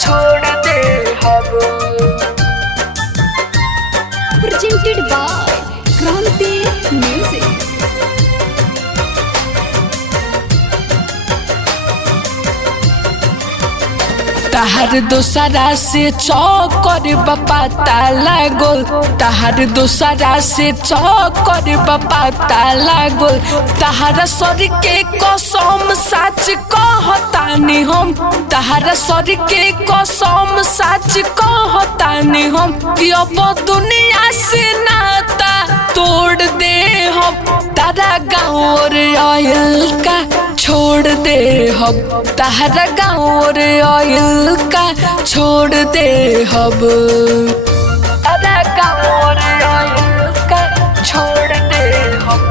छोड़ दे हम। Presented by Kranti Music। तहार दोसरा से चौकर बपाता लागल, तहार दोसरा से चौकर बपाता लागल। तहारा सर के कसम सच कहतानी हम, तहारा सर के कसम सच कहतानी हम कि अब दुनिया से नाता तोड़ दे हम। तारा गाँव रे आयल का छोड़ दे हम, तारा गाँव रे आयल का छोड़ दे हम। तारा गाँव रे आयल का छोड़ दे हम।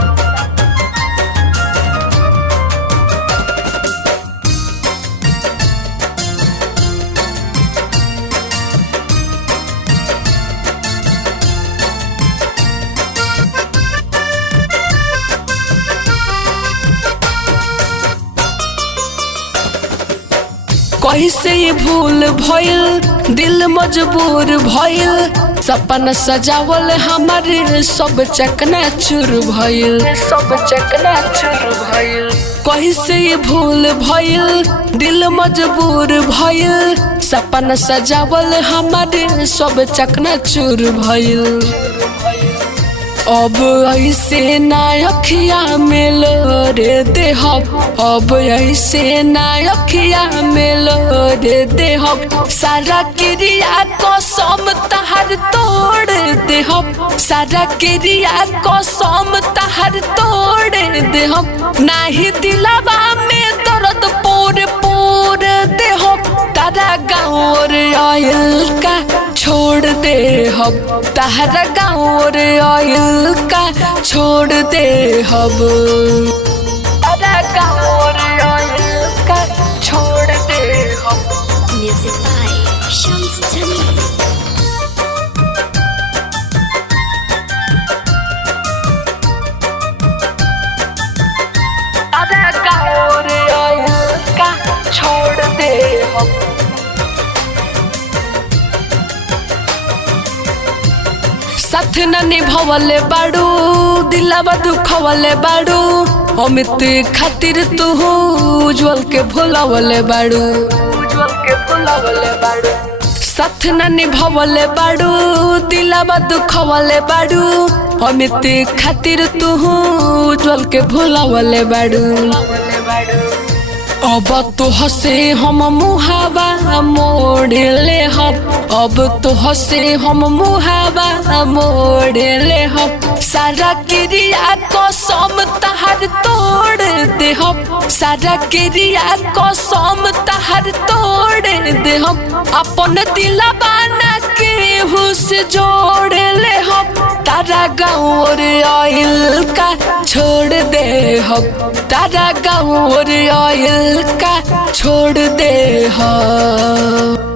कैसे ये भूल भइल, दिल मजबूर भइल, सपना सजावल हमारे सब चकनाचूर भइल, सब चकनाचूर भइल। कैसे ये भूल भइल, दिल मजबूर भइल, सपना सजावल हमारे सब चकनाचूर भइल। अब ऐसे ना अखिया में लोरे दे हम, अब ऐसे ना अखिया में लोरे दे हम। सारा क्रिया कसम तहार तोड़ दे हम, सारा क्रिया कसम तहार तोड़ दे हम। नाही दिलवा में दर्द पूरे पूरे दे हम। तारा गाँव रे आयल का छोड़ दे हम, तारा गाँव रे आयल का छोड़ दे हम। तारा गाँव रे आयल का छोड़ दे हम। Music by Shams Jamil। तारा गाँव रे आयल का छोड़ दे हम। साथ न निभावले बाड़ू, दिलवा दुखवले बाड़ू, अमित खातिर तू उज्जवल के भुलावले बाड़ू, उज्जवल के भुलावले बाड़ू। साथ न निभावले बाड़ू, दिलवा दुखवले बाड़ू, अमित खातिर तू उज्जवल के भुलावले बाड़ू। अब तो हसे हम मुहावा मोड़ ले हम, अब तो हसे हम मुहावा मोड़ ले हम। सारा क्रिया कसम तहार तोड़ दे हम, सारा क्रिया कसम तहार तोड़ दे हम। अपन दिलवा ना केहू से जोड़ ले हम। तारा गाँव रे आयल का छोड़ दे हम, तारा गाँव रे आयल का छोड़ दे हम।